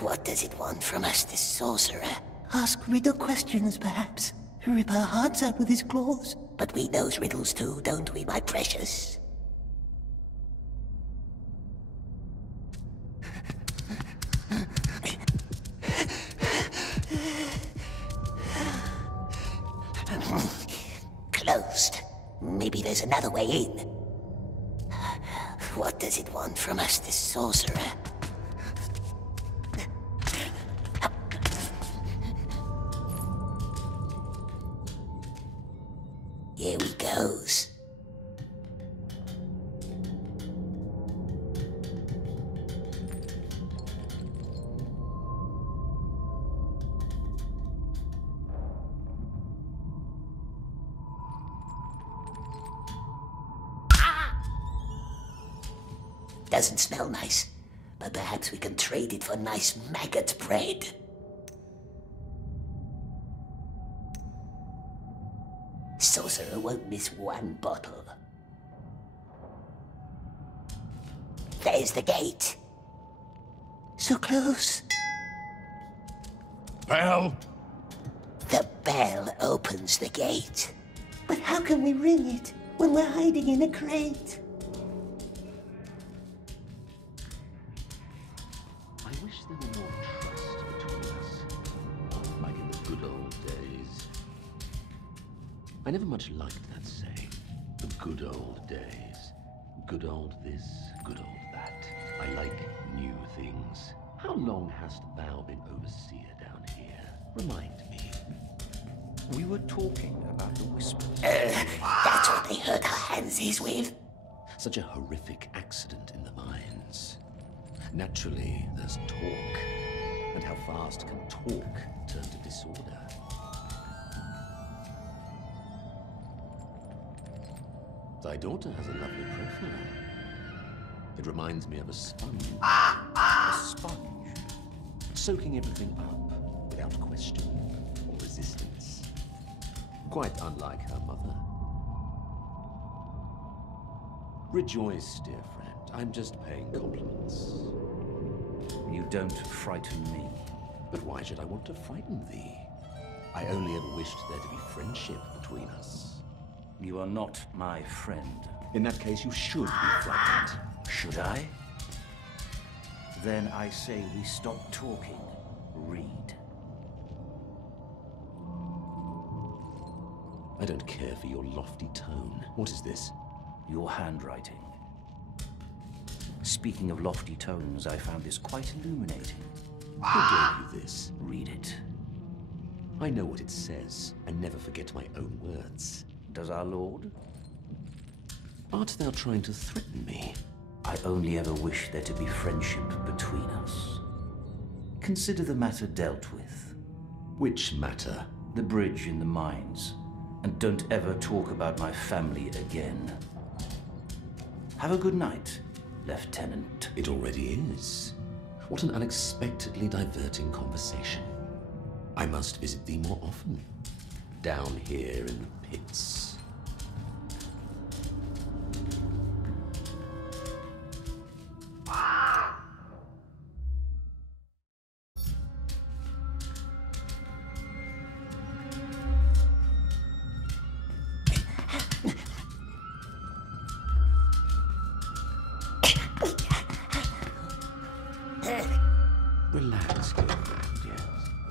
What does it want from us, this sorcerer? Ask riddle questions, perhaps. Rip our hearts out with his claws. But we knows riddles too, don't we, my precious? Closed. Maybe there's another way in. What does it want from us, this sorcerer? Here he goes. Doesn't smell nice, but perhaps we can trade it for nice maggot bread. Sorcerer won't miss one bottle. There's the gate. So close. Bell! The bell opens the gate. But how can we ring it when we're hiding in a crate? I wish there were more trust between us, like in the good old days. I never much liked that saying. The good old days. Good old this, good old that. I like new things. How long hast thou been overseer down here? Remind me. We were talking about the whispers. That's what they hurt our hands with. Such a horrific accident in the mines. Naturally, there's talk. And how fast can talk turn to disorder? Thy daughter has a lovely profile. It reminds me of a sponge. A sponge? Soaking everything up without question or resistance. Quite unlike her mother. Rejoice, dear friend. I'm just paying compliments. You don't frighten me. But why should I want to frighten thee? I only ever wished there to be friendship between us. You are not my friend. In that case, you should be frightened. Should I? Then I say we stop talking. Read. I don't care for your lofty tone. What is this? Your handwriting. Speaking of lofty tones, I found this quite illuminating. Who gave you this? Read it. I know what it says. I never forget my own words. Does our lord? Art thou trying to threaten me? I only ever wish there to be friendship between us. Consider the matter dealt with. Which matter? The bridge in the mines. And don't ever talk about my family again. Have a good night, Lieutenant. It already is. What an unexpectedly diverting conversation. I must visit thee more often. Down here in the pits. Relax, girlfriend, yes.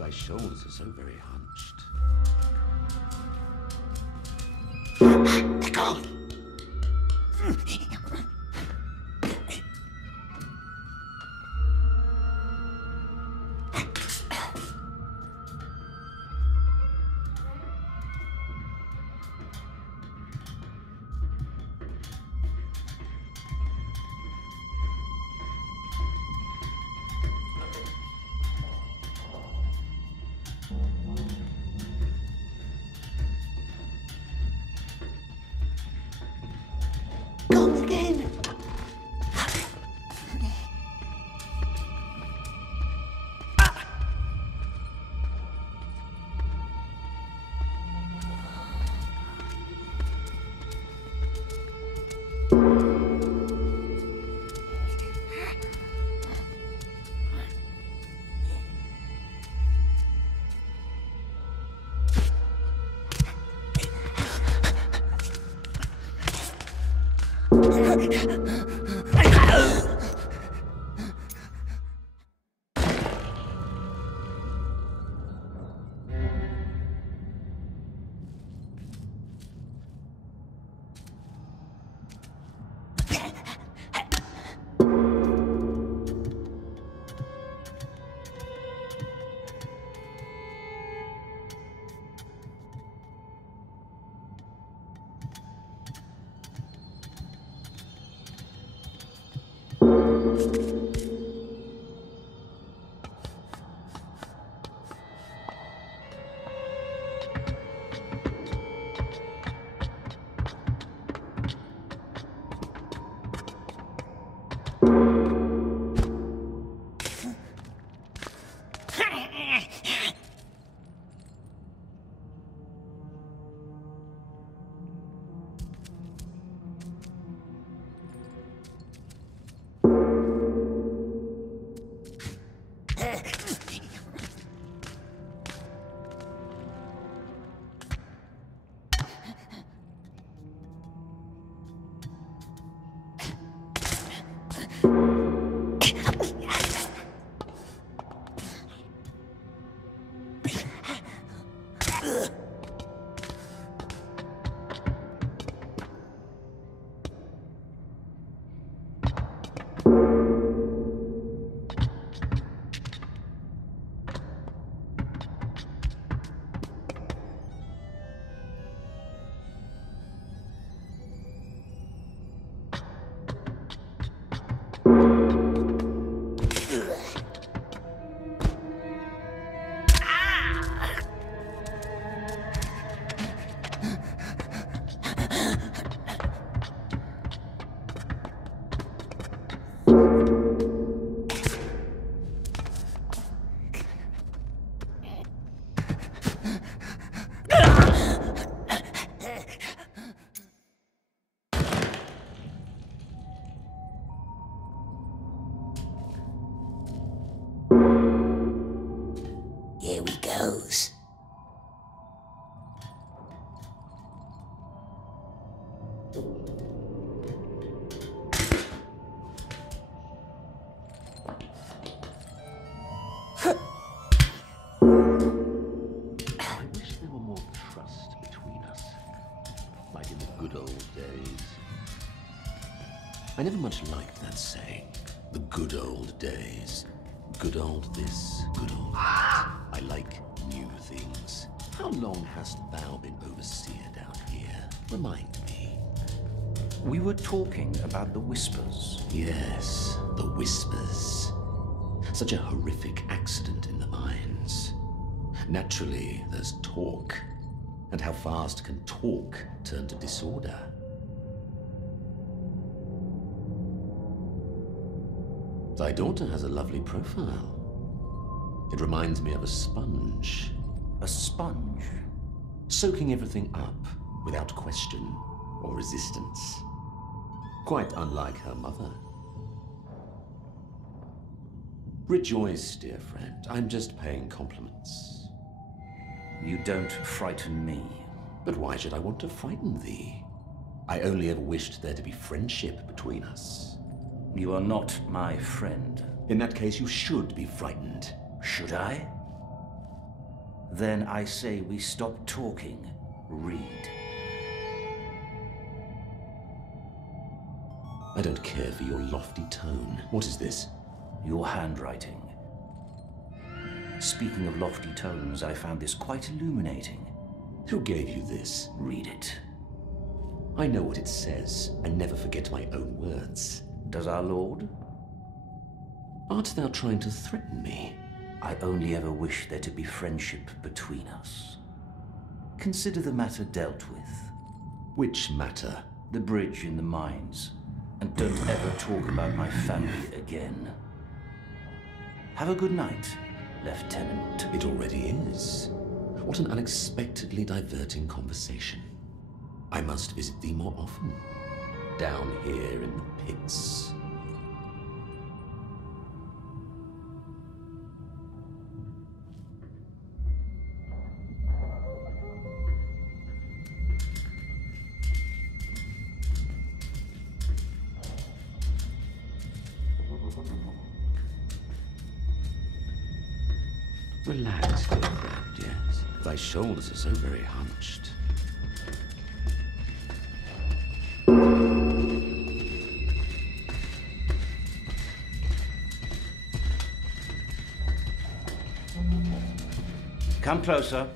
Thy shoulders are so very hunched. They're gone. Here we goes. I wish there were more trust between us, like in the good old days. I never much liked that saying, the good old days. Good old this, good old that. I like new things. How long hast thou been overseer down here? Remind me. We were talking about the Whispers. Yes, the Whispers. Such a horrific accident in the mines. Naturally, there's talk. And how fast can talk turn to disorder? Thy daughter has a lovely profile. It reminds me of a sponge. A sponge? Soaking everything up without question or resistance. Quite unlike her mother. Rejoice, dear friend. I'm just paying compliments. You don't frighten me. But why should I want to frighten thee? I only ever wished there to be friendship between us. You are not my friend. In that case, you should be frightened. Should I? Then I say we stop talking. Read. I don't care for your lofty tone. What is this? Your handwriting. Speaking of lofty tones, I found this quite illuminating. Who gave you this? Read it. I know what it says. I never forget my own words. Does our Lord? Art thou trying to threaten me? I only ever wish there to be friendship between us. Consider the matter dealt with. Which matter? The bridge in the mines. And don't ever talk about my family again. Have a good night, Lieutenant. It already is. What an unexpectedly diverting conversation. I must visit thee more often. Down here in the pits. Relax, dear friend, yes. Thy shoulders are so very hunched. Come closer.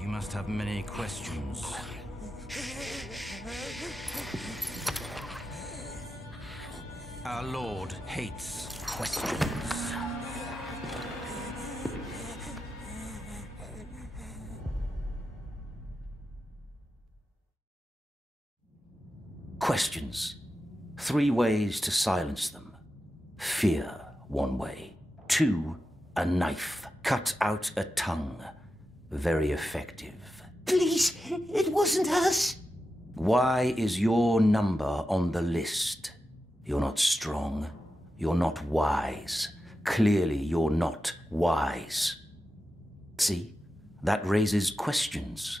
You must have many questions. Our Lord hates questions. Questions. 3 ways to silence them. Fear, 1 way. 2, a knife. Cut out a tongue. Very effective. Please, it wasn't us. Why is your number on the list? You're not strong. You're not wise. Clearly, you're not wise. See? That raises questions.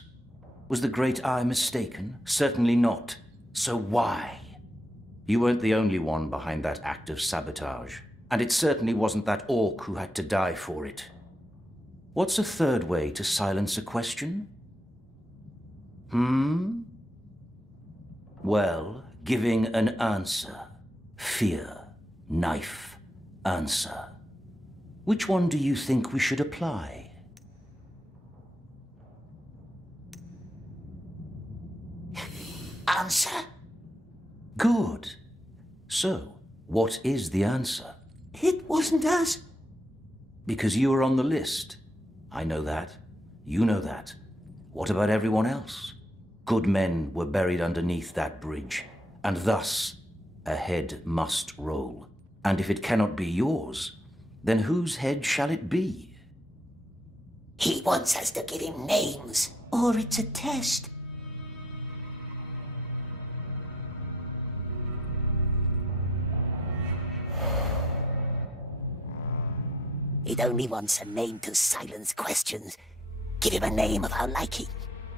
Was the Great Eye mistaken? Certainly not. So why? You weren't the only one behind that act of sabotage. And it certainly wasn't that orc who had to die for it. What's a 3rd way to silence a question? Well, giving an answer. Fear, knife, answer. Which one do you think we should apply? Answer? Good. So, what is the answer? It wasn't us. Because you were on the list. I know that. You know that. What about everyone else? Good men were buried underneath that bridge, and thus a head must roll. And if it cannot be yours, then whose head shall it be? He wants us to give him names. Or it's a test. It only wants a name to silence questions. Give him a name of our liking.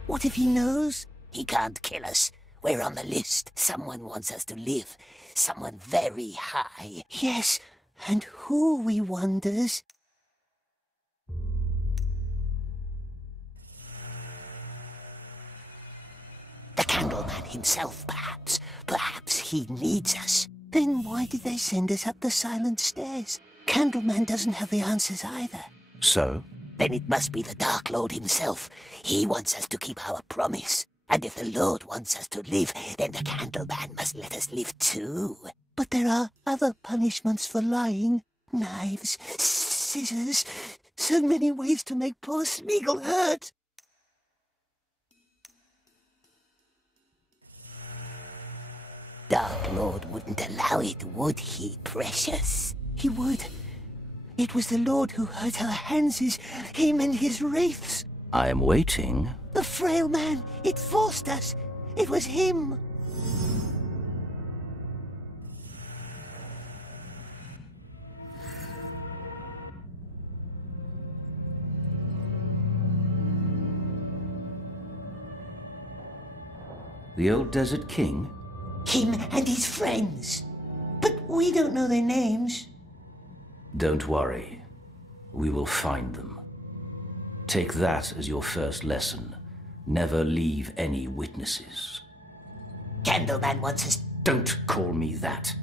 What if he knows? He can't kill us. We're on the list. Someone wants us to live. Someone very high. Yes, and who, we wonders? The Candleman himself, perhaps. Perhaps he needs us. Then why did they send us up the silent stairs? Candleman doesn't have the answers either. So? Then it must be the Dark Lord himself. He wants us to keep our promise. And if the Lord wants us to live, then the Candleman must let us live too. But there are other punishments for lying. Knives, scissors, so many ways to make poor Smeagol hurt. Dark Lord wouldn't allow it, would he, precious? He would. It was the Lord who hurt our Hanses, him and his wraiths. I am waiting. The frail man, it forced us. It was him. The old Desert King? Him and his friends. But we don't know their names. Don't worry. We will find them. Take that as your first lesson. Never leave any witnesses. Candleman wants us... Don't call me that.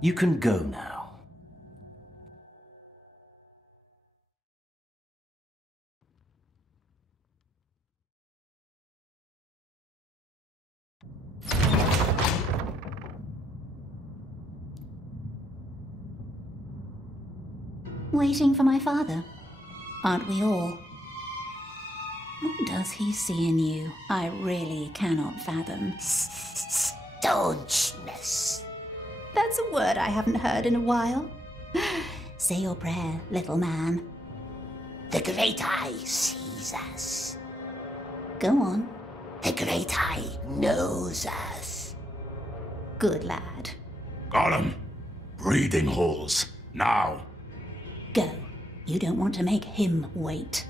You can go now. Waiting for my father. Aren't we all? What does he see in you? I really cannot fathom. Staunchness. That's a word I haven't heard in a while. Say your prayer, little man. The Great Eye sees us. Go on. The Great Eye knows us. Good lad. Gollum, breathing holes, now. Go. You don't want to make him wait.